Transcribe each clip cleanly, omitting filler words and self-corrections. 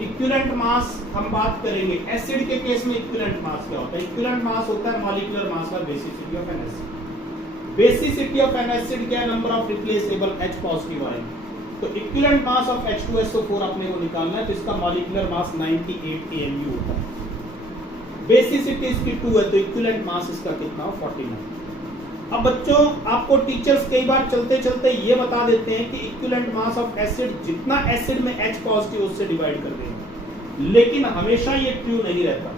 Equivalent mass हम बात करेंगे। एसिड के केस में इक्विवेलेंट मास क्या होता है? इक्विवेलेंट मास होता है मॉलिक्यूलर मास और basicity of N acid. Basicity of N acid क्या है? Number of replaceable H positive ion. तो इक्विवेलेंट मास ऑफ H2SO4 अपने को निकालना है, तो इसका मॉलिक्यूलर मास 98 AMU होता है। बेसिसिटी इसकी 2 है, तो इक्विवेलेंट मास इसका कितना हो? 49। अब बच्चों आपको टीचर्स कई बार चलते चलते ये बता देते हैं कि इक्विवेलेंट मास ऑफ एसिड, जितना एसिड में H पॉजिटिव उससे डिवाइड कर देंगे, लेकिन हमेशा ये ट्रू नहीं रहता।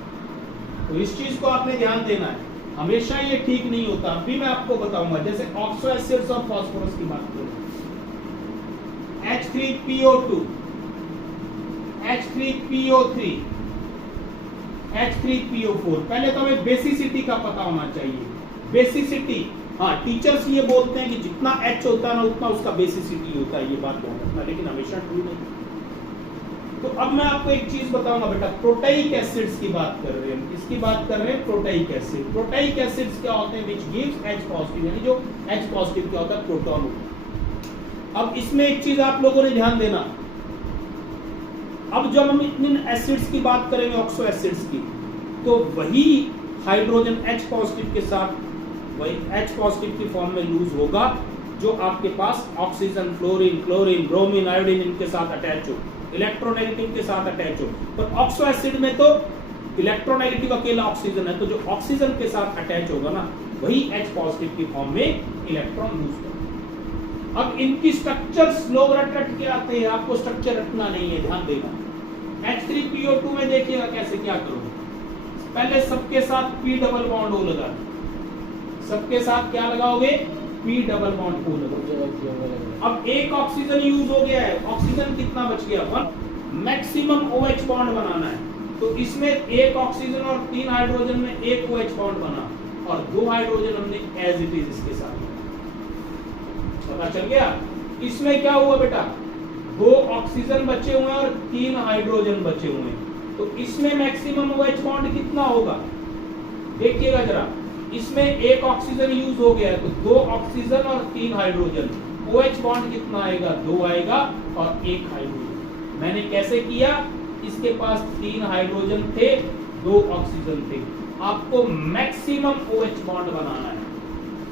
तो इस चीज को आपने ध्यान देना है, हमेशा ये ठीक नहीं होता। अभी मैं आपको बताऊंगा, जैसे ऑक्सो एसिड्स और फास्फोरस की बात करें, H3PO2, H3PO3, H3PO4। पहले तो हमें बेसिसिटी का पता होना चाहिए। बेसिसिटी, हाँ टीचर्स ये बोलते हैं कि जितना H होता है ना उतना उसका बेसिसिटी होता है, ये बात ध्यान रखना, लेकिन हमेशा ट्रू नहीं। तो अब मैं आपको एक चीज बताऊंगा बेटा, प्रोटेइक एसिड्स की बात कर रहे हैं। किसकी बात कर रहे हैं? प्रोटेइक एसिड। प्रोटेइक एसिड्स क्या होते हैं? विच गिव्स H पॉजिटिव, यानी जो H पॉजिटिव क्या होता है? प्रोटॉन होता है। अब इसमें एक चीज आप लोगों ने ध्यान देना, अब जब हम इन एसिड्स की बात करेंगे, ऑक्सो एसिड्स की, तो वही हाइड्रोजन H पॉजिटिव के साथ वही H पॉजिटिव की फॉर्म में लूज होगा जो आपके पास oxygen, fluorine, chlorine, bromine, iodine इनके साथ अटैच हो, इलेक्ट्रोनेगेटिव के साथ अटैच हो। पर ऑक्सो एसिड में तो इलेक्ट्रोनेगेटिव अकेला ऑक्सीजन है, तो जो ऑक्सीजन के साथ अटैच होगा ना वही H पॉजिटिव की फॉर्म में इलेक्ट्रॉन लूज करेगा। अब इनकी स्ट्रक्चर्स लोग रट के आते हैं, आपको स्ट्रक्चर रटना नहीं है, ध्यान देना। H3PO2 में देखिएगा कैसे क्या करोगे। पहले सबके साथ P डबल बॉन्ड O लगा, सबके साथ क्या लगाओगे? P डबल बॉन्ड O लगाओगे। अब एक ऑक्सीजन यूज हो गया है, ऑक्सीजन कितना बच गया? 1। मैक्सिमम OH बॉन्ड बनाना है, तो इसमें एक ऑक्सीजन और 3 हाइड्रोजन में एक OH बॉन्ड बना और 2 हाइड्रोजन हमने एज इट इज इसके साथ। पता चल गया? इसमें क्या हुआ बेटा? 2 ऑक्सीजन बचे हुए हैं और 3 हाइड्रोजन बचे हुए हैं, तो इसमें मैक्सिमम OH बॉन्ड कितना होगा? देखिएगा जरा, इसमें एक ऑक्सीजन यूज हो गया है, तो 2 ऑक्सीजन और 3 हाइड्रोजन, OH बॉन्ड कितना आएगा? 2 आएगा और 1 हाइड्रोजन। मैंने कैसे किया? इसके पास 3 हाइड्रोजन थे, 2 ऑक्सीजन थे, आपको मैक्सिमम OH बॉन्ड बनाना है,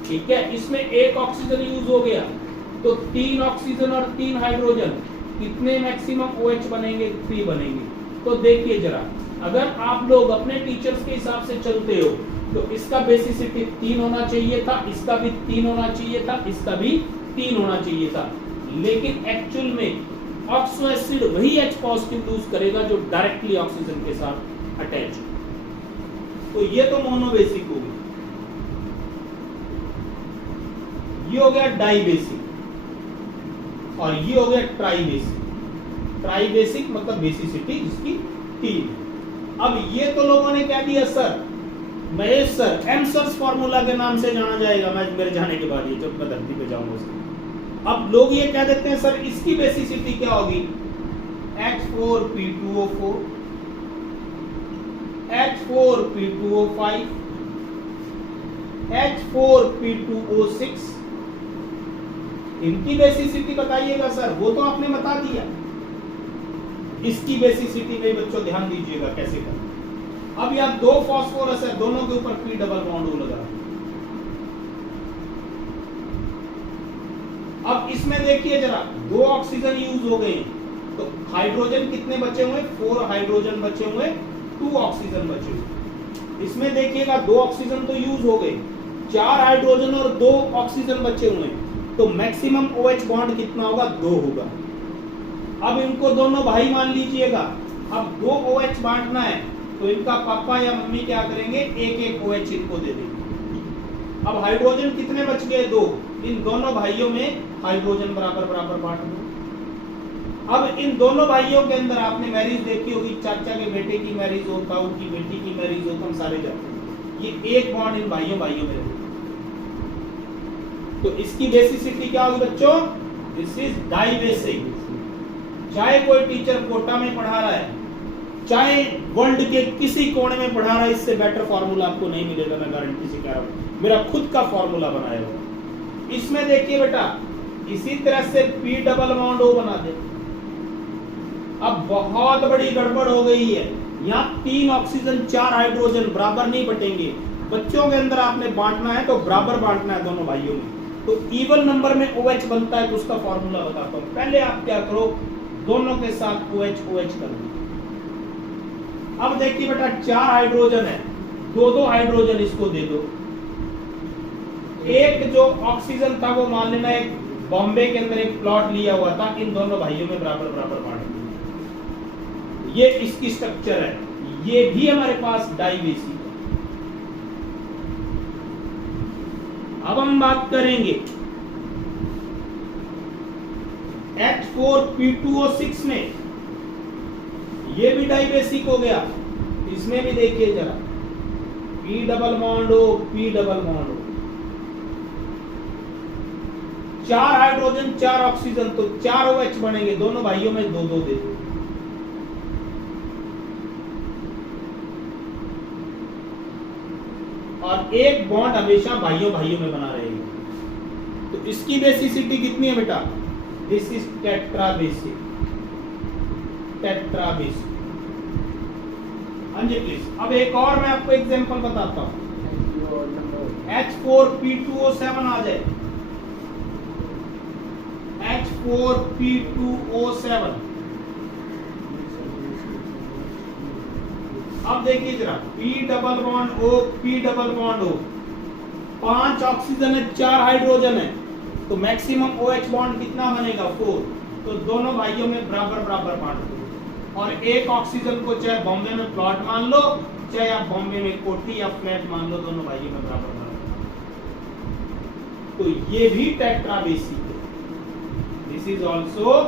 ठीक है। इसमें एक ऑक्सीजन यूज हो गया, तो 3 ऑक्सीजन और 3 हाइड्रोजन, कितने मैक्सिमम OH बनेंगे? 3 बनेंगे। तो देखिए जरा, अगर आप लोग अपने टीचर्स के हिसाब से चलते हो तो इसका बेसिसिटी 3 होना चाहिए था, इसका भी 3 होना चाहिए था, इसका भी 3 होना चाहिए था, लेकिन एक्चुअल में ऑक्सो एसिड वही H पॉजिटिव लूज करेगा जो डायरेक्टली ऑक्सीजन के साथ अटैच। तो ये तो मोनोबेसिक हो गया, ये हो गया डाइबेसिक, और ये हो गया ट्राइबेसिक। ट्राइबेसिक मतलब बेसिसिटी जिसकी 3। अब ये तो लोगों ने क्या दिया? सर महेश सर, एम्सर्स फार्मूला के नाम से जाना जाएगा मैं मेरे जाने के बाद, ये जब मैं धरती पे जाऊंगा उसके। अब लोग ये कह देते हैं सर इसकी बेसिसिटी क्या होगी? H4P2O4, H4P2O5, H4P2O6, इनकी बेसिसिटी बताइएगा सर। वो तो आपने बता दिया, इसकी बेसिसिटी में बच्चों ध्यान दीजिएगा कैसे करना। अब यहाँ 2 फास्फोरस है, दोनों के ऊपर P डबल बॉन्ड O लगा। अब इसमें देखिए जरा, 2 ऑक्सीजन यूज हो गए, तो हाइड्रोजन कितने बचे हुए? 4 हाइड्रोजन बचे हुए, 2 ऑक्सीजन बचे हुए। इसमें देखिएगा 2 ऑक्सीजन तो यूज हो गए, 4 हाइड्रोजन और 2 ऑक्सीजन बचे हुए, तो मैक्सिमम OH बॉन्ड कितना होगा? 2 होगा। अब इनको दोनों भाई मान लीजिएगा, अब 2 OH बांटना है, तो इनका पापा या मम्मी क्या करेंगे? एक OH इनको दे देंगे। अब हाइड्रोजन कितने बच गए? 2। इन दोनों भाइयों में हाइड्रोजन बराबर बराबर बांट दो। अब इन दोनों भाइयों के अंदर आपने मैरिज देखी होगी, चाचा के बेटे की मैरिज हो, ताऊ की बेटी की मैरिज हो, हम सारे जाते हैं, ये एक बॉन्ड इन भाइयों में रहता। तो इसकी बेसिसिटी क्या होगी बच्चों? This is dibasic. चाहे कोई टीचर कोटा में पढ़ा रहा है, चाहे वर्ल्ड के किसी कोने में पढ़ा रहा है, इससे बेटर फॉर्मूला आपको नहीं मिलेगा, मैं गारंटी से कह रहा हूं। मेरा खुद का फॉर्मूला बनाया हुआ। इसमें देखिए बेटा, इसी तरह से P डबल बॉन्ड O बना दे। अब बहुत बड़ी गड़बड़ हो गई है, यहाँ 3 ऑक्सीजन 4 हाइड्रोजन बराबर नहीं बटेंगे। बच्चों के अंदर आपने बांटना है तो बराबर बांटना है दोनों भाइयों में। तो इवन नंबर में OH बनता है तो उसका फॉर्मूला बताता हूं। पहले आप क्या करो, दोनों के साथ OH कर दो। अब देखिए बेटा 4 हाइड्रोजन है, 2 हाइड्रोजन इसको दे दो। एक जो ऑक्सीजन था वो मान लेना एक बॉम्बे के अंदर एक प्लॉट लिया हुआ था, इन दोनों भाइयों में बराबर बराबर बांट दिया। ये इसकी स्ट्रक्चर है, ये भी हमारे पास डाइबेसिक है। अब हम बात करेंगे H4P2O6 में, ये भी डाइबेसिक हो गया। इसमें भी देखिए जरा, P double bond O, P double bond O, 4 hydrogen 4 oxygen, तो 4 OH बनेंगे। दोनों भाइयों में 2 दे दो। और एक बॉन्ड हमेशा भाइयों भाइयों में बना रहेगा। तो इसकी बेसिसिटी कितनी है बेटा? This is tetrabasic. टेट्राबेसिक। हाँ जी प्लीज। अब एक और मैं आपको एग्जांपल बताता हूं। H4P2O7 आ जाए। H4P2O7। अब देखिए जरा, P double bond O, P double bond O, 5 oxygen है 4 हाइड्रोजन है, तो मैक्सिमम OH बॉन्ड कितना बनेगा? 4। तो दोनों भाइयों में बराबर बराबर बांट दो। और एक ऑक्सीजन को चाहे बॉम्बे में प्लॉट मान लो, चाहे आप बॉम्बे में कोठी या फ्लैट मान लो, दोनों भाइयों में बराबर बराबर। तो ये भी टेट्राबेसिक है। This is also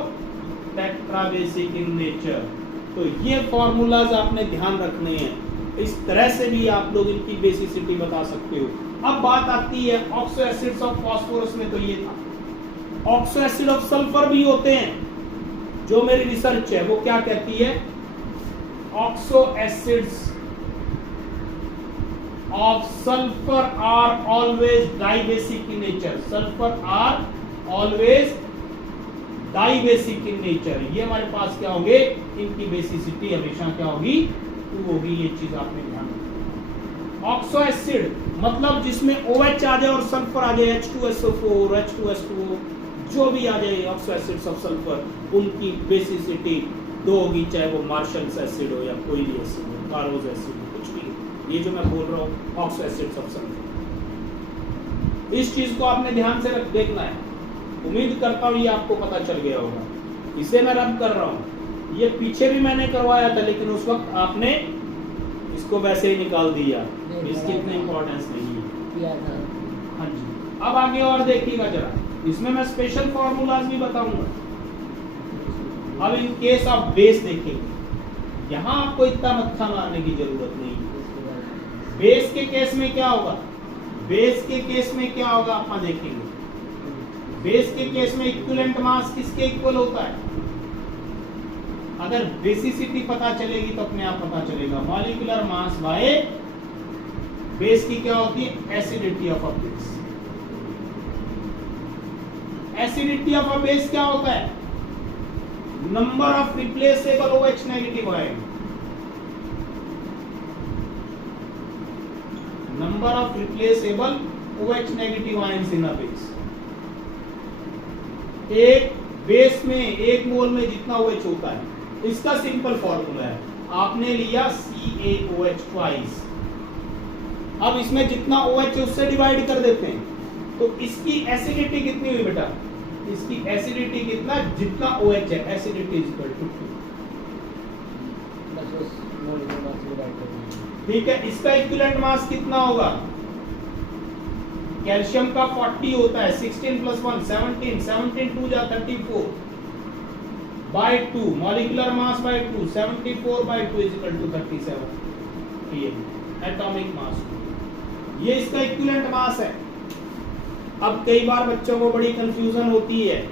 tetrabasic in nature. तो ये फॉर्मूलाज आपने ध्यान रखने हैं। इस तरह से भी आप लोग इनकी बेसिसिटी बता सकते हो। अब बात आती है ऑक्सो एसिड्स ऑफ फास्फोरस में, तो ये था। ऑक्सो एसिड ऑफ सल्फर भी होते हैं। जो मेरी रिसर्च है वो क्या कहती है? Oxo acids of sulphur are always dibasic in nature. Sulphur are always dibasic in nature. ये हमारे पास क्या होंगे? इनकी बेसिसिटी हमेशा क्या होगी? 2 होगी। ये चीज आपने ध्यान रखना। ऑक्सो एसिड मतलब जिसमें OH आ जाए और सल्फर आ जाए, H2SO4, H2S2O, जो भी आ जाए ऑक्सो एसिड्स ऑफ सल्फर, उनकी बेसिसिटी 2 होगी, चाहे वो मार्शल्स एसिड हो या कोई भी एसिड हो, कारोज एसिड हो, कुछ भी। ये जो मैं बोल रहा हूँ ऑक्सो एसिड्स ऑफ सल्फर, इस चीज को आपने ध्यान से देखना है। उम्मीद करता हूँ ये आपको पता चल गया होगा। इसे मैं रब कर रहा हूँ। ये पीछे भी मैंने करवाया था, लेकिन उस वक्त आपने इसको वैसे ही निकाल दिया। इसकी इतनी इंपॉर्टेंस नहीं है। हाँ जी। अब आगे और देखिएगा जरा, इसमें मैं स्पेशल फॉर्मूलाज भी बताऊंगा। अब इन केस ऑफ बेस देखेंगे, यहां आपको इतना मत्था मारने की जरूरत नहीं है। बेस के केस में क्या होगा? बेस के केस में क्या होगा आप देखेंगे। बेस के केस में इक्विवेलेंट मास किसके इक्वल होता है? अगर बेसिसिटी पता चलेगी तो अपने आप पता चलेगा। मॉलिक्यूलर मास बाय बेस की क्या होती है? Acidity of a base. Acidity of a base क्या होता है? Number of replaceable OH negative ion. Number of replaceable OH negative ions in a base. एक बेस में 1 मोल में जितना OH होता है, इसका सिंपल फॉर्मूला है, आपने लिया CaOH ट्वाइस। अब इसमें जितना OH है उससे डिवाइड कर देते हैं, तो इसकी एसिडिटी कितनी हुई बेटा? इसकी एसिडिटी कितना? जितना OH है, एसिडिटी इज इक्वल टू 2। ठीक है, इसका इक्विवेलेंट मास कितना होगा? कैल्शियम का 40 होता है, 16 + 1 17, 17 2 जा 34 by 2, molecular mass by 2, 74 by 2 is equal to 37। ये एटॉमिक मास, ये इसका इक्विवेलेंट मास है। अब कई बार बच्चों को बड़ी कंफ्यूजन होती है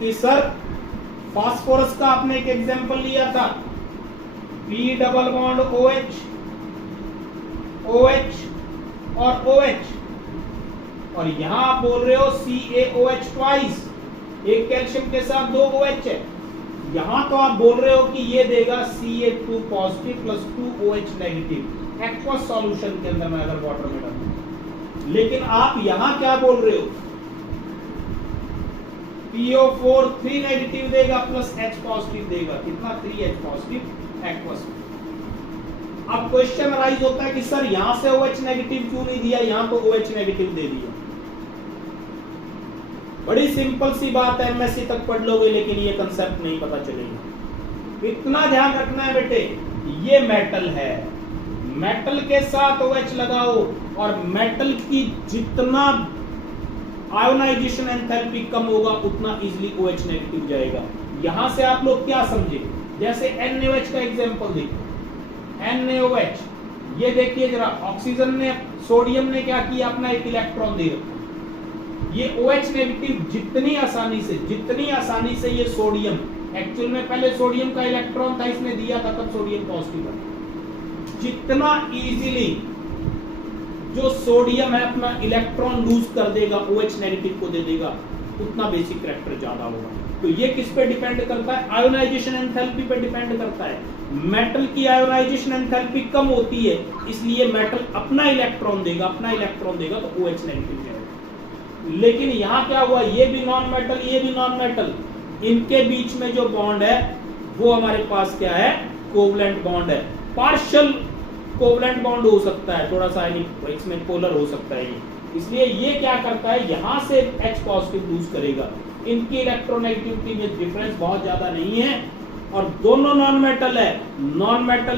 कि सर फास्फोरस का आपने एक एग्जांपल लिया था, P double bond OH, OH और OH, और यहां आप बोल रहे हो CaOH ट्वाइस। एक कैल्शियम के साथ 2 OH है, यहां तो आप बोल रहे हो कि ये देगा Ca2 positive plus 2OH negative aqueous solution के अंदर में अगर वाटर में डालूं, लेकिन आप यहां क्या बोल रहे हो, PO4 3 नेगेटिव देगा प्लस H पॉजिटिव देगा, कितना 3H पॉजिटिव एक्वस। अब क्वेश्चन अराइज होता है कि सर यहां से OH नेगेटिव क्यों नहीं दिया, यहां तो OH नेगेटिव दे दिया। बड़ी सिंपल सी बात है, एमएससी तक पढ़ लोगे लेकिन ये कंसेप्ट नहीं पता चलेगा। इतना ध्यान रखना है बेटे, ये मेटल है, मेटल के साथ OH लगाओ और मेटल की जितना आयोनाइजेशन एंथैल्पी कम होगा उतना इजीली OH नेगेटिव जाएगा। यहां से आप लोग क्या समझे, जैसे NaOH का एग्जांपल देखो, NaOH ये देखिए जरा, ऑक्सीजन ने सोडियम ने क्या किया, अपना एक इलेक्ट्रॉन दे रखा, ये OH नेगेटिव जितनी आसानी से ये सोडियम, एक्चुअल में पहले सोडियम का इलेक्ट्रॉन था, इसने दिया था तब सोडियम पॉजिटिव था, जितना इजीली जो सोडियम है अपना इलेक्ट्रॉन लूज कर देगा, OH नेगेटिव को दे देगा, उतना बेसिक करैक्टर ज्यादा होगा। तो ये किस पे डिपेंड करता है, आयोनाइजेशन एंथैल्पी पे डिपेंड करता है। मेटल की आयोनाइजेशन एंथैल्पी कम होती है, इसलिए मेटल अपना इलेक्ट्रॉन देगा तो OH नेगेटिव जाएगा। लेकिन यहां क्या हुआ, ये भी नॉन मेटल, ये भी नॉन मेटल, इनके बीच में जो बॉन्ड है वो हमारे पास क्या है, कोवलेंट बॉन्ड है। पार्शियल कोवलेंट बॉन्ड हो सकता है, थोड़ा सा इसमें पोलर हो सकता है ये, इसलिए ये क्या करता है, यहां से H पॉजिटिव लूज करेगा। इनकी इलेक्ट्रोनेगेटिविटी में डिफरेंस बहुत ज्यादा नहीं है और दोनों नॉन मेटल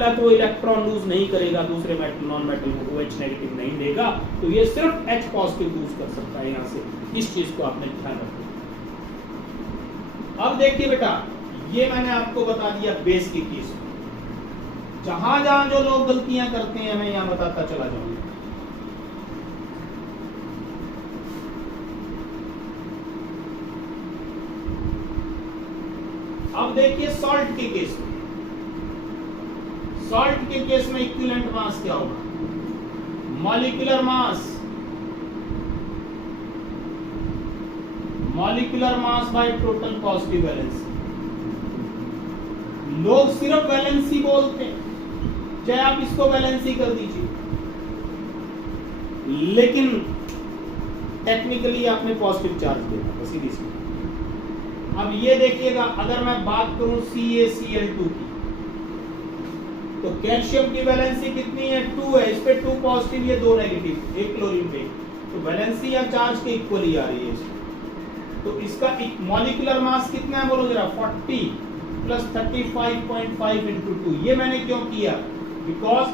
है तो इलेक्ट्रॉन लूज नहीं करेगा, दूसरे मेटल नॉन मेटल को OH नेगेटिव नहीं देगा, तो ये सिर्फ H पॉजिटिव लूज कर सकता है। यहां से इस चीज को आपने ध्यान रखना। अब देखिए बेटा, ये मैंने आपको बता दिया बेस की केस, जहां जहां जो लोग गलतियां करते हैं मैं यहां बताता चला जाऊंगा। अब देखिए सॉल्ट के केस में, इक्विवेलेंट मास क्या होगा, molecular mass by total positive valency. लोग सिर्फ वैलेंसी बोलते हैं, चाहे आप इसको वैलेंसी कर दीजिए, लेकिन टेक्निकली आपने पॉजिटिव चार्ज देना सीधी सी। अब ये देखिएगा, अगर मैं बात करूं CaCl2 की, तो कैल्शियम की वैलेंसी कितनी है, 2 है, इस पे 2 पॉजिटिव, ये 2 नेगेटिव, एक क्लोरीन पे, तो वैलेंसी या चार्ज के इक्वली आ रही है इसमें। तो इसका एक मॉलिक्यूलर मास कितना है बोलो जरा, 40 प्लस 35.5 इंटू 2। ये मैंने क्यों किया, बिकॉज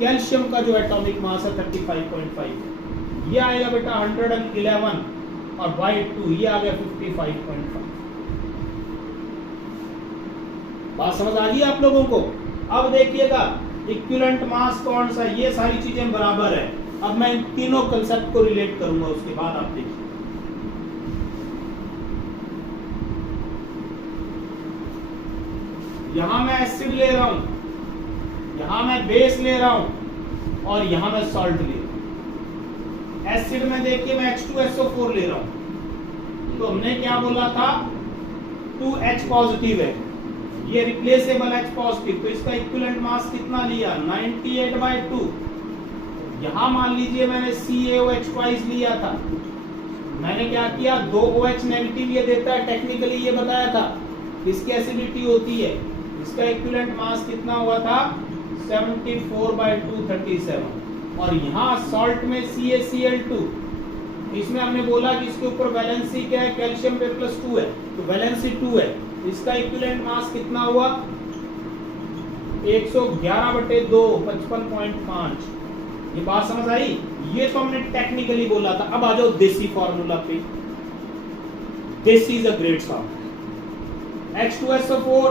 कैल्शियम का जो एटॉमिक मास है 35.5, ये आएगा बेटा 111 और बाई 2 ये आ गया 55.5। बात समझ आ गई आप लोगों को। अब देखिएगा इक्विवेलेंट मास कौन सा, ये सारी चीजें बराबर है। अब मैं इन तीनों कंसेप्ट को रिलेट करूंगा, उसके बाद आप देखिए। यहां मैं एसिड ले रहा हूं, यहां मैं बेस ले रहा हूं और यहां मैं सॉल्ट ले रहा हूं। एसिड में देखिए मैं H2SO4 ले रहा हूं, तो हमने क्या बोला था, 2H पॉजिटिव है, ये रिप्लेसेबल H पॉजिटिव, तो इसका इक्विवेलेंट मास कितना लिया, 98/2। यहां मान लीजिए मैंने CaOH ट्वाइस लिया था, मैंने क्या किया, 2 OH नेगेटिव ये देता है, टेक्निकली ये बताया था इसकी एसिडिटी होती है, इसका इक्विवेलेंट मास कितना हुआ था, 74/2 37। और यहाँ सॉल्ट में CaCl2, इसमें हमने बोला कि इसके ऊपर वैलेंसी क्या है, कैल्शियम पे +2 है, तो वैलेंसी 2 है, इसका इक्विवेलेंट मास कितना हुआ, 111/2 55.5। ये बात समझ आई, ये तो हमने टेक्निकली बोला था। अब आ जाओ देसी फॉर्मूला पे, this is a great salt. H2SO4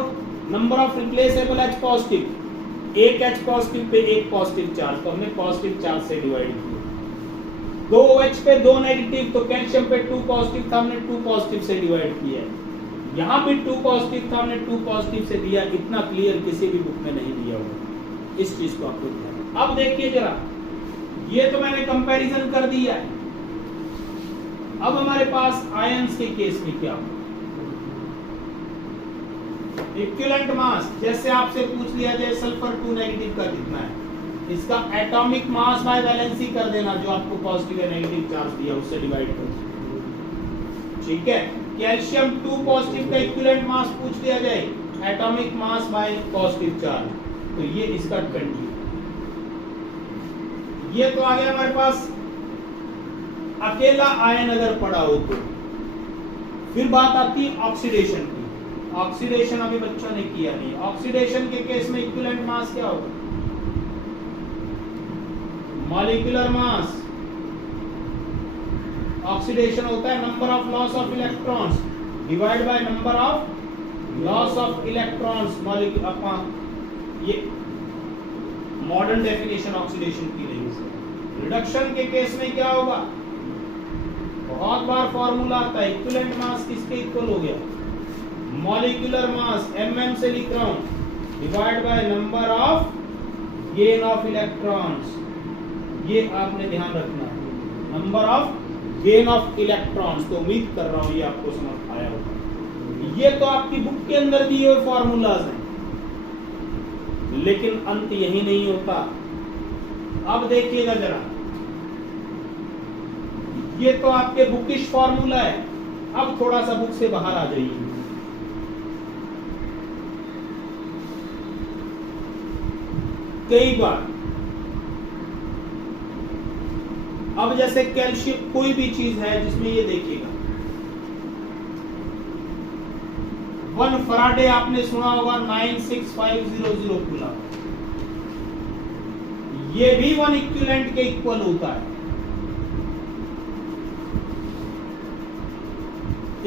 number of replaceable H positive, एक H पॉजिटिव पे एक पॉजिटिव चार्ज, तो हमने पॉजिटिव चार्ज से डिवाइड किया। 2 OH पे 2 नेगेटिव, तो कैल्शियम पे 2 पॉजिटिव था, हमने 2 पॉजिटिव से डिवाइड किया है। यहाँ भी 2 पॉजिटिव था, हमने 2 पॉजिटिव से दिया। इतना क्लियर किसी भी बुक में नहीं दिया होगा, इस चीज को आपको ध्यान। अब देखिए जरा, ये तो मैंने कंपैरिजन कर दिया है। अब हमारे पास आयंस के केस में क्या होगा, इक्विवेलेंट मास, जैसे आपसे पूछ लिया जाए सल्फर 2 नेगेटिव का कितना है, इसका एटॉमिक मास बाय वैलेंसी कर देना, जो आपको पॉजिटिव या नेगेटिव चार्ज दिया उससे डिवाइड कर दो। ठीक है, कैल्शियम 2 पॉजिटिव का इक्विवेलेंट मास पूछ लिया जाए, atomic mass by positive charge, तो ये इसका 20। ये तो आ गया हमारे पास अकेला आयन अगर पड़ा हो तो। फिर बात आती है ऑक्सीडेशन की। ऑक्सीडेशन अभी बच्चों ने किया नहीं। ऑक्सीडेशन के केस में इक्विवेलेंट मास क्या होगा? Molecular mass. ऑक्सीडेशन होता है number of loss of electrons divide by number of loss of electrons molecule upon, ये मॉडर्न डेफिनेशन ऑक्सीडेशन की नहीं है। रिडक्शन के केस में क्या होगा? बहुत बार फॉर्मूला आता है, इक्विवेलेंट मास किसके इक्वल हो गया? मॉलिक्यूलर मास, mm से लिख रहा हूं, divide by number of gain of electrons. ये आपने ध्यान रखना है, number of gain of electrons. तो उम्मीद कर रहा हूं ये आपको समझ आया होगा। ये तो आपकी बुक के अंदर दिए हुए फॉर्मूलाज हैं, लेकिन अंत यही नहीं होता। अब देखिएगा जरा, ये तो आपके बुकिश फॉर्मूला है। अब थोड़ा सा बुक से बाहर आ जाइए। कई बार अब जैसे कैल्शियम, कोई भी चीज है जिसमें ये देखिएगा 1 फराडे आपने सुना होगा 96500 कूलम, ये भी 1 इक्विवेलेंट के इक्वल होता है।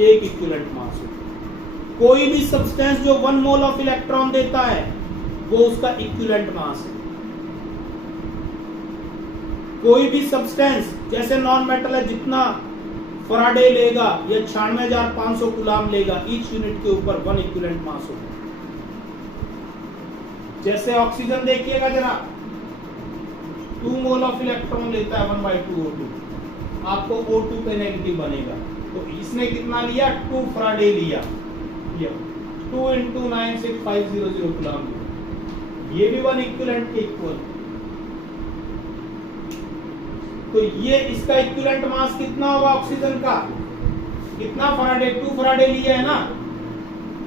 एक इक्विवेलेंट मास होता है। कोई भी सब्सटेंस जो 1 मोल ऑफ इलेक्ट्रॉन देता है वो उसका इक्विवेलेंट मास है। कोई भी सब्सटेंस जैसे नॉन मेटल है, जितना फराडे लेगा या 96,500 कूलम लेगा, ईच यूनिट के ऊपर 1 इक्विवेलेंट मास होगा। जैसे ऑक्सीजन देखिएगा जरा, 2 मोल ऑफ इलेक्ट्रॉन लेता है 1/2 O2, आपको O2 पे नेगेटिव बनेगा। तो इसने कितना लिया? 2 फराडे लिया, 2 × 96500 कूलम, ये भी 1 इक्विवेलेंट के इक्वल। तो ये इसका इक्विवेलेंट मास कितना होगा ऑक्सीजन का? कितना फराडे? 2 फराडे लिया है ना।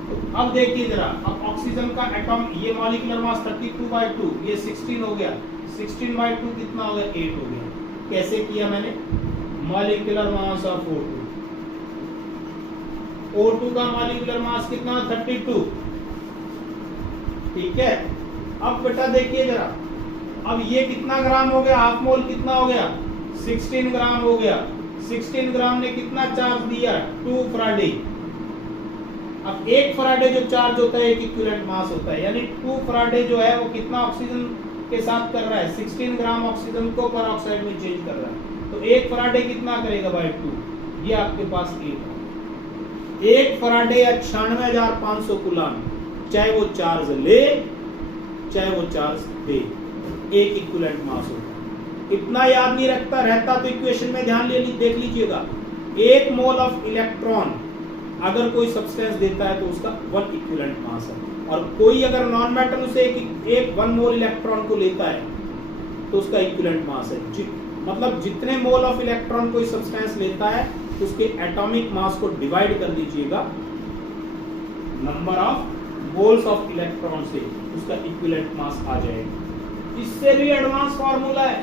तो अब देखिए जरा, अब ऑक्सीजन का एटॉम, ये मॉलिक्यूलर मास 32/2, ये 16 हो गया, 16/2 कितना हो गया? 8 हो गया। कैसे किया मैंने? Molecular mass of O2, O2 का मॉलिक्यूलर मास कितना? 32। ठीक है, अब बेटा देखिए जरा, अब ये कितना ग्राम हो गया? हाफ मोल कितना हो गया? 16 ग्राम हो गया। 16 ग्राम ने कितना चार्ज दिया? 2 फराडे। अब 1 फराडे जो चार्ज होता है, एक इक्विवेलेंट मास होता है, यानी 2 फराडे जो है वो कितना ऑक्सीजन के साथ कर रहा है? 16 ग्राम ऑक्सीजन को पर ऑक्साइड में चेंज कर रहा है। तो 1 फराडे कितना करेगा? बाय 2, ये आपके पास 1 फराडे या 96,500 कूलम, चाहे वो चार्ज ले चाहे वो चार्ज दे, एक इक्विवेलेंट मास होता है। इतना याद नहीं रखता रहता तो इक्वेशन में ध्यान देख लीजिएगा, 1 मोल ऑफ इलेक्ट्रॉन अगर कोई सब्सटेंस देता है तो उसका 1 इक्विवेलेंट मास है, और कोई अगर नॉन मेटल उसे एक 1 मोल इलेक्ट्रॉन को लेता है तो उसका इक्विवेलेंट मास है। मतलब जितने मोल ऑफ इलेक्ट्रॉन कोई सब्सटेंस लेता है उसके एटॉमिक मास को डिवाइड कर दीजिएगा number of moles of electron से, उसका इक्विवेलेंट मास आ जाएगा। इससे भी एडवांस फार्मूला है।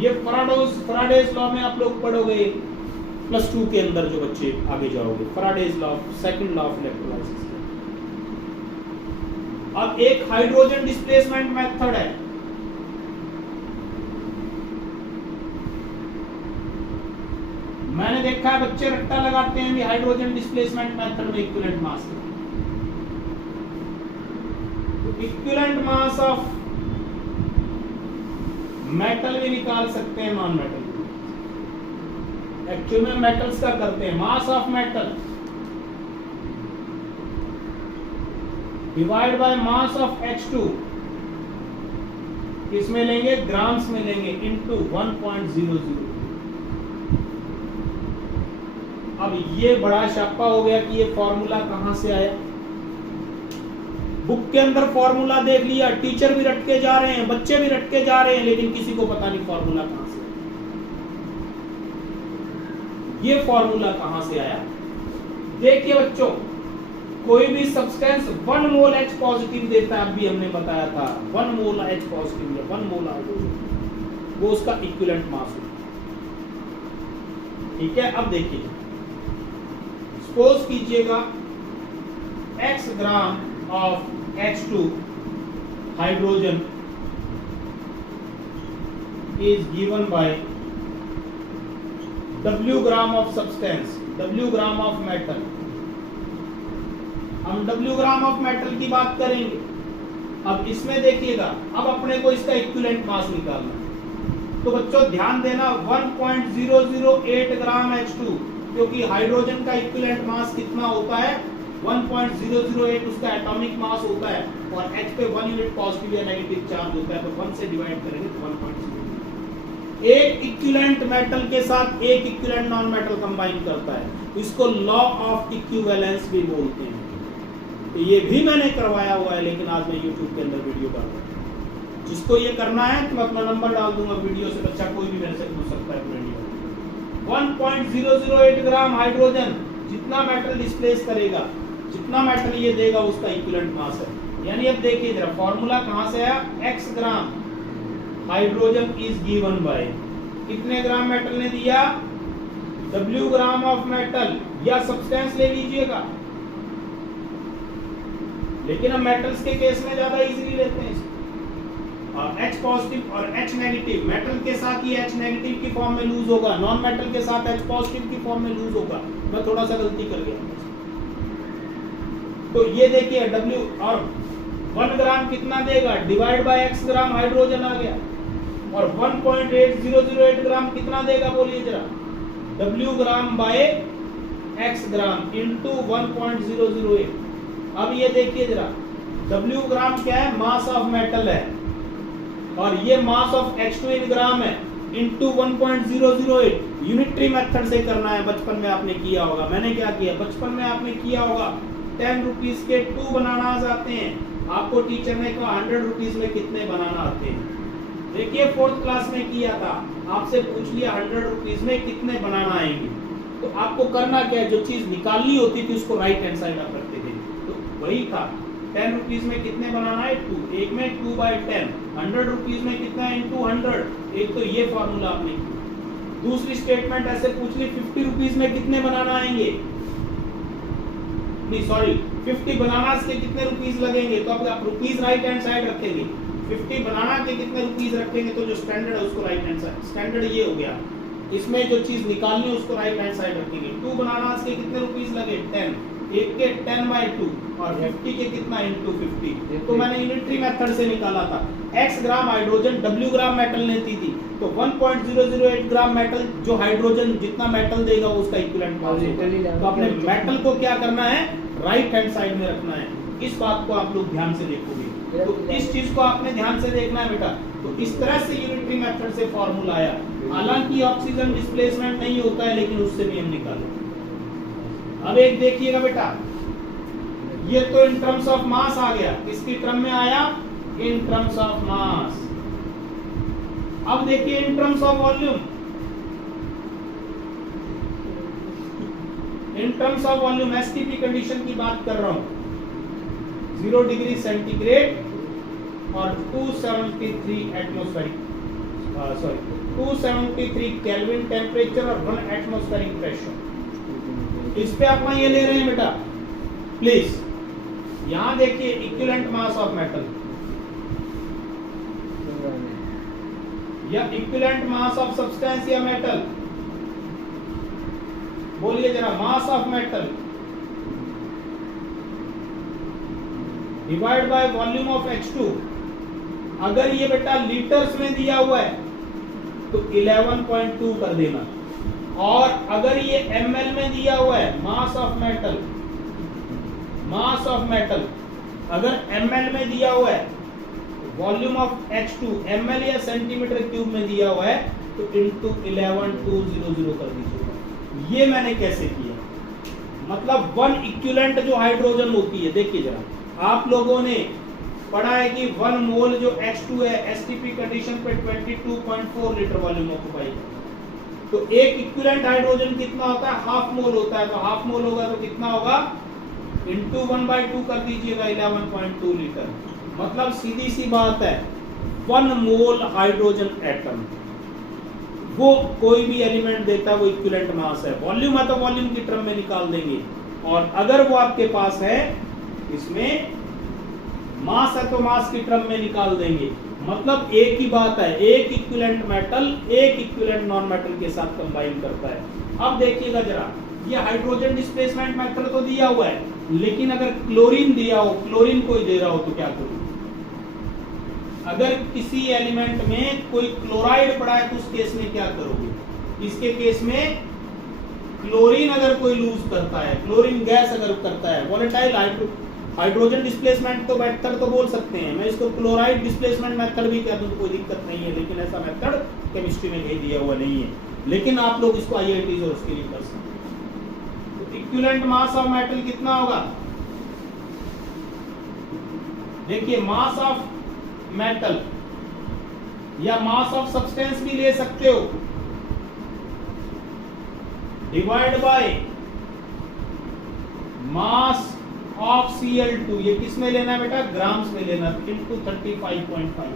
ये फराडेज लॉ में आप लोग पढ़ोगे +2 के अंदर, जो बच्चे आगे जाओगे, Faraday's law, second law of electrolysis. अब एक हाइड्रोजन डिस्प्लेसमेंट मेथड है। मैंने देखा है बच्चे रट्टा लगाते हैं भी हाइड्रोजन डिस्प्लेसमेंट मेथड में equivalent mass, equivalent mass of metal भी निकाल सकते हैं, नॉन मेटल। एक्चुअल में मेटल्स का करते हैं, mass of metal divide by mass of H2, इसमें लेंगे ग्राम्स में लेंगे, इनटू 1.00। अब ये बड़ा शापा हो गया कि ये फॉर्मूला कहां से आया। बुक के अंदर फॉर्मूला देख लिया, टीचर भी रट के जा रहे हैं, बच्चे भी रट के जा रहे हैं, लेकिन किसी को पता नहीं फॉर्मूला कहां से आया। ये फॉर्मूला कहां से आया? देखिए बच्चों, कोई भी सब्सटेंस 1 मोल H पॉजिटिव देता है, अभी हमने बताया था 1 मोल H पॉजिटिव या 1 मोल हाइड्रोजन, वो उसका इक्विवेलेंट मास होता है। ठीक है, अब देखिए, सपोज कीजिएगा x gram of H2 hydrogen is given by W gram of substance, W gram of metal. हम W ग्राम ऑफ मेटल की बात करेंगे। अब इसमें देखिएगा, अब अपने को इसका इक्विवेलेंट मास निकालना है। तो बच्चों ध्यान देना, 1.008 ग्राम H2, क्योंकि हाइड्रोजन का इक्विवेलेंट मास कितना होता है 1.008 उसका एटॉमिक मास होता है, और H पे 1 यूनिट पॉजिटिव या नेगेटिव चार्ज होता है, तो 1 से डिवाइड करेंगे तो 1.0। एक इक्विवेलेंट मेटल के साथ एक इक्विवेलेंट नॉन मेटल कंबाइन करता है, इसको लॉ ऑफ इक्विवेलेंस भी बोलते हैं। तो ये भी मैंने करवाया हुआ है, लेकिन आज मैं YouTube के अंदर वीडियो डाल रहा हूं। जिसको ये करना है तो मैं अपना नंबर डाल दूंगा वीडियो से, बच्चा कोई भी मेरे से पूछ सकता है। 1.008 ग्राम हाइड्रोजन जितना मेटल डिस्प्लेस करेगा, जितना मेटल ये देगा, उसका इक्विवेलेंट मास है। यानी अब देखिए जरा, फॉर्मूला कहां से आया, x gram hydrogen is given by, कितने ग्राम मेटल ने दिया, W ग्राम ऑफ मेटल, या सब्सटेंस ले लीजिएगा, लेकिन हम मेटल्स के केस में ज्यादा इजीली लेते हैं। और H पॉजिटिव और H नेगेटिव, मेटल के साथ ही H नेगेटिव की फॉर्म में लूज होगा, नॉन मेटल के साथ H पॉजिटिव की फॉर्म में लूज होगा। मैं थोड़ा सा गलती कर गया। तो ये देखिए W, और 1 ग्राम कितना देगा, divide by x gram hydrogen आ गया, और 1.8008 ग्राम कितना देगा बोलिए जरा, W gram by x gram into 1.008। अब ये देखिए जरा, W ग्राम क्या है, मास ऑफ मेटल है, और ये मास ऑफ H2 इन ग्राम है, इंटू 1.008। यूनिटरी मेथड से करना है, बचपन में आपने किया होगा। मैंने क्या किया, बचपन में आपने किया होगा, 10 रुपीज के 2 बनाना आते हैं। आपको टीचर ने कहा 100 रुपीज में कितने बनाना आते हैं। देखिए 4th क्लास में किया था, आपसे पूछ लिया 100 रुपीज में कितने बनाना आएंगे, तो आपको करना क्या है, जो चीज निकालनी होती थी उसको राइट हैंड साइड आप रखते थे। तो वही था, 10 रुपीज में कितने बनाना है, 2, एक में 2/10, 100 रुपीज में कितना है, इंटू 100। एक तो ये फॉर्मूला आपने किया। दूसरी स्टेटमेंट ऐसे पूछ ली, 50 रुपीज में कितने बनाना आएंगे, नहीं सॉरी, 50 बनानास के कितने रुपीस लगेंगे, तो अब आप रुपीस राइट हैंड साइड रखेंगे। 50 बनाना के कितने रुपीस रखेंगे, तो जो स्टैंडर्ड है उसको राइट हैंड साइड, स्टैंडर्ड ये हो गया। इसमें जो चीज निकालनी है उसको राइट हैंड साइड रखेंगे। 2 बनानास के कितने रुपीस लगे, 10, एक के 10/2, और 50 के कितना, इंटू 50। तो मैंने यूनिटरी मेथड से निकाला था। x ग्राम हाइड्रोजन W ग्राम मेटल लेती थी, तो 1.008 ग्राम मेटल, जो हाइड्रोजन जितना मेटल देगा उसका इक्विवेलेंट मास होगा। तो अपने मेटल को क्या करना है, राइट हैंड साइड में रखना है। इस बात को आप लोग ध्यान से देखोगे, तो इस चीज को आपने ध्यान से देखना है बेटा। तो इस तरह से यूनिटरी मेथड से फॉर्मूला आया। हालांकि ऑक्सीजन डिस्प्लेसमेंट नहीं होता है, लेकिन उससे भी हम निकाले। अब एक देखिएगा बेटा, ये तो इन टर्म्स ऑफ मास आ गया, किसकी टर्म में आया, इन टर्म्स ऑफ मास। अब देखिए in terms of volume, in terms of volume STP condition की बात कर रहा हूं। 0 डिग्री सेंटीग्रेड और 273 एटमॉस्फेरिक, सॉरी 273 केल्विन टेम्परेचर और 1 एटमॉस्फेरिक प्रेशर। इस पे आप ये ले रहे हैं बेटा, प्लीज। यहां देखिए इक्विवेलेंट मास ऑफ मेटल या इक्विवेलेंट मास ऑफ सब्सटेंस या मेटल, बोलिए जरा, mass of metal divide by volume of H2। अगर ये बेटा लीटर्स में दिया हुआ है तो 11.2 कर देना, और अगर ये ml में दिया हुआ है, mass of metal, mass of metal अगर ml में दिया हुआ है, वॉल्यूम ऑफ H2 ml या सेंटीमीटर क्यूब में दिया हुआ है, तो इंटू 11,200 कर दीजिएगा। ये मैंने कैसे किया, मतलब वन इक्विवेलेंट जो हाइड्रोजन होती है, देखिए जरा, आप लोगों ने पढ़ा है कि 1 मोल जो H2 है एसटीपी कंडीशन पे 22.4 लीटर वॉल्यूम ऑक्यूपाई करता है। तो एक इक्विवेलेंट हाइड्रोजन कितना होता है, हाफ मोल होता है। तो हाफ मोल होगा तो कितना होगा, इंटू 1/2 कर दीजिएगा, 11.2 लीटर। मतलब सीधी सी बात है, 1 मोल हाइड्रोजन एटम वो कोई भी एलिमेंट देता है वो इक्विवेलेंट मास है। वॉल्यूम है तो वॉल्यूम की टर्म में निकाल देंगे, और अगर वो आपके पास है इसमें मास है तो मास की टर्म में निकाल देंगे। मतलब एक ही बात है, एक इक्विवेलेंट मेटल एक इक्विवेलेंट नॉन मेटल के साथ कंबाइन करता है। अब देखिएगा जरा, ये हाइड्रोजन डिस्प्लेसमेंट मेथड तो दिया हुआ है, लेकिन अगर क्लोरीन दिया हो, क्लोरीन कोई दे रहा हो तो क्या करूं? अगर किसी एलिमेंट में कोई क्लोराइड पड़ा है तो उस केस में क्या करोगे? इसके केस में क्लोरीन अगर कोई लूज करता है, क्लोरीन गैस अगर करता है, वोलेटाइल हाइड्रोजन डिस्प्लेसमेंट तो मेथड तो बोल सकते हैं, मैं इसको क्लोराइड डिस्प्लेसमेंट मेथड भी कह दूं तो कोई दिक्कत नहीं है, लेकिन ऐसा मेथड केमिस्ट्री में कहीं दिया हुआ नहीं है। लेकिन आप लोग इसको आईआईटी और उसके लिए कर सकते हैं। तो इक्विवेलेंट मास ऑफ मेटल कितना होगा? देखिए, मास ऑफ मेटल या मास ऑफ सब्सटेंस भी ले सकते हो, divide by mass of Cl2। ये किस में लेना है बेटा? ग्राम्स में लेना, इनटू 35.5।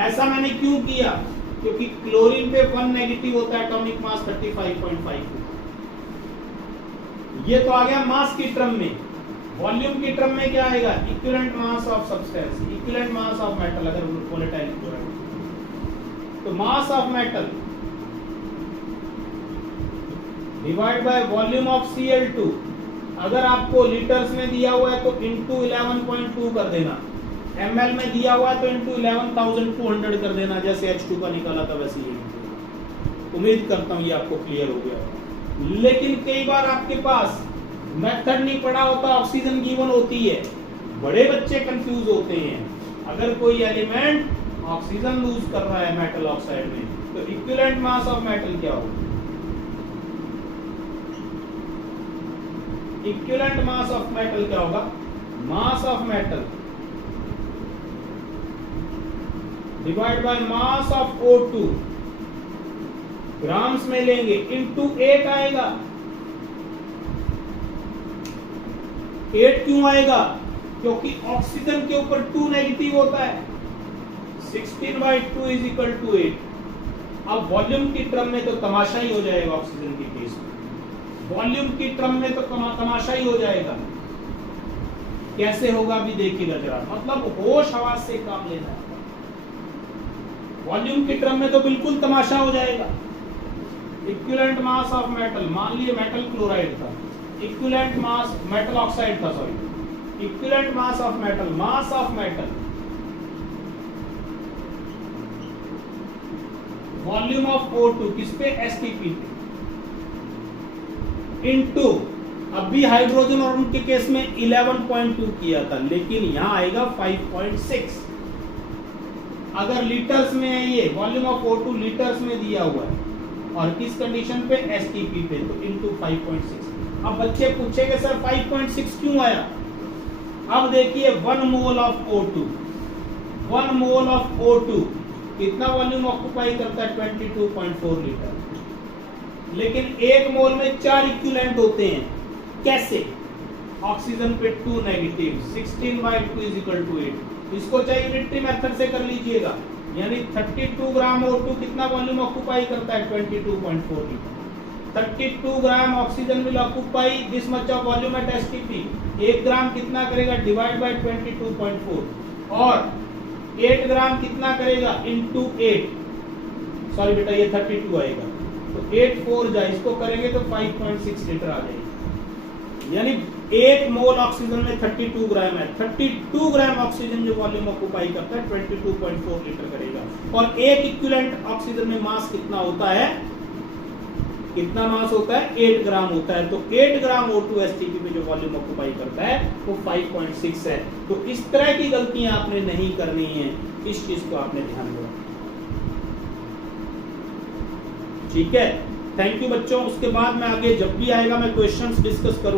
ऐसा मैंने क्यों किया? क्योंकि क्लोरीन पे 1 नेगेटिव होता है, एटॉमिक मास 35.5। ये तो आ गया मास की टर्म में। वॉल्यूम की टर्म में क्या आएगा? Equivalent mass of substance, equivalent mass of metal अगर वोलेटाइल क्लोराइड। तो mass of metal divide by volume of Cl2। अगर आपको लीटर्स में दिया हुआ है तो इंटू 11.2 कर देना, ml में दिया हुआ है तो इंटू 11,200 कर देना, जैसे H2 का निकाला था वैसे ही। उम्मीद करता हूं ये आपको क्लियर हो गया। लेकिन कई बार आपके पास मेथड नहीं पढ़ा होता, ऑक्सीजन गिवन होती है, बड़े बच्चे कंफ्यूज होते हैं। अगर कोई एलिमेंट ऑक्सीजन लूज कर रहा है मेटल ऑक्साइड में, तो इक्विवेलेंट मास ऑफ मेटल क्या होगा? इक्विवेलेंट मास ऑफ मेटल क्या होगा? Mass of metal divide by mass of O2, grams में लेंगे, इंटू 8 आएगा। 8 क्यों आएगा? क्योंकि ऑक्सीजन के ऊपर 2 नेगेटिव होता है। 16/2 = 8। अब वॉल्यूम की टर्म में तो तमाशा ही हो जाएगा, ऑक्सीजन के केस में वॉल्यूम की टर्म में तो तमाशा ही हो जाएगा। कैसे होगा अभी देखिएगा जरा, मतलब होश हवास से काम लेना है। वॉल्यूम की टर्म में तो बिल्कुल तमाशा हो जाएगा। इक्विवेलेंट मास ऑफ मेटल, मान लिए मेटल क्लोराइड था, इक्विवेलेंट मास मेटल ऑक्साइड था, sorry, equivalent mass of metal, mass of metal volume of O2 किस पे? एसटीपी पे, इनटू अभी हाइड्रोजन और उनके केस में 11.2 किया था, लेकिन यहां आएगा 5.6। अगर लीटर्स में है, ये वॉल्यूम ऑफ O2 लीटर्स में दिया हुआ है और किस कंडीशन पे? एसटीपी पे, तो इनटू 5.6। अब बच्चे पूछेंगे सर 5.6 क्यों आया? अब देखिए 1 mole of O2, 1 mole of O2 कितना वॉल्यूम ऑक्यूपाई करता है? 22.4 लीटर। लेकिन एक मोल में 4 इक्विवेलेंट होते हैं। कैसे? ऑक्सीजन पे 2 नेगेटिव, 16/2 = 8। इसको चाहे यूनिटरी मेथड से कर लीजिएगा, यानी 32 ग्राम O2 कितना वॉल्यूम ऑक्यूपाई करता है? 22.4 litre. 32 gram oxygen will occupy this much of volume at STP. 1 gram कितना करेगा? डिवाइड बाय 22.4, और 8 ग्राम कितना करेगा? इनटू 8। सॉरी बेटा, ये 32 आएगा, तो 8 4 जाए, इसको करेंगे तो 5.6 लीटर आ जाएगी। यानी 1 मोल ऑक्सीजन में 32 ग्राम है। 32 ग्राम ऑक्सीजन जो वॉल्यूम ऑक्यूपाई करता है 22.4 लीटर करेगा। और एक इक्विवेलेंट ऑक्सीजन में मास कितना होता है? कितना मास होता है? 8 ग्राम होता है। तो 8 ग्राम O2 एसटीपी में जो वॉल्यूम ऑक्यूपाई करता है वो 5.6 है। तो इस तरह की गलतियां आपने नहीं करनी है, इस चीज को आपने ध्यान में रखना, ठीक है। थैंक यू बच्चों। उसके बाद मैं आगे जब भी आएगा मैं क्वेश्चंस डिस्कस करूंगा।